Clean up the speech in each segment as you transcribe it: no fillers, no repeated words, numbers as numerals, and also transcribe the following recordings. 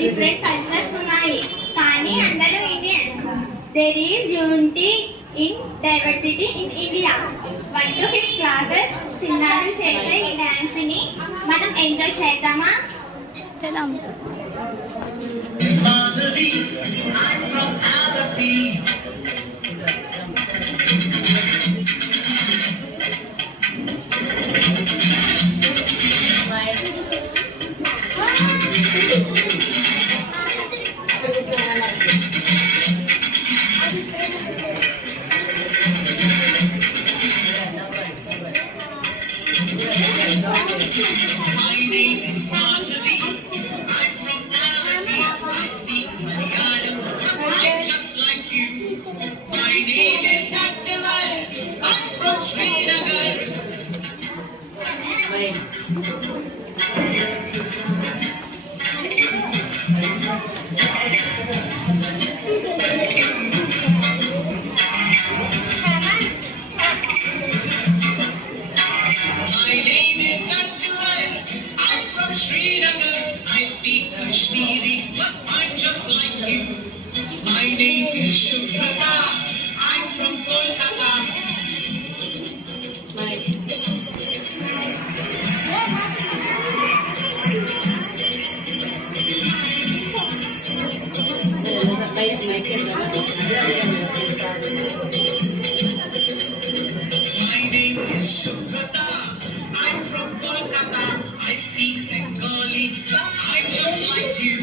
different cultures ఉన్నాయి కానీ అందరూ Indian. There is unity in diversity in India. 1 to 5th classes చిన్నారులు చేసే ఈ డాన్స్ ని మనం ఎంజాయ్ చేద్దామా? I'm from Alapi. My name is Madhavi. I'm from Alapi. I speak Malayalam. I'm just like you. My name is Nathavan. I'm from Srinagar. Srinagar, I speak Kashmiri, but I'm just like you. My name is Shubhrata, I'm from Kolkata. My name is Shubhrata, I'm from Kolkata. I speak Bengali, I'm just like you.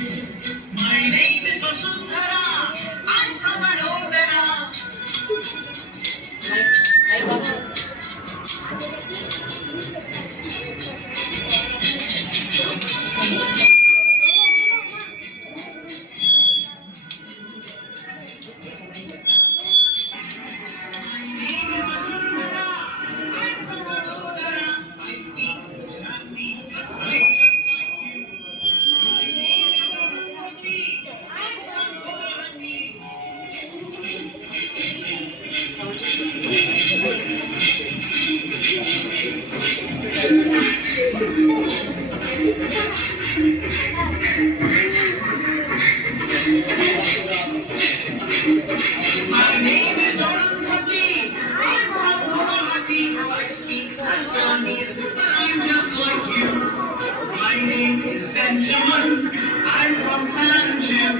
My name is Vasundhara, I'm from Vadodara. My name is Arundhati. I'm from Guwahati. I speak Assamese, but I'm just like you. My name is Benjamin. I'm from Panjim.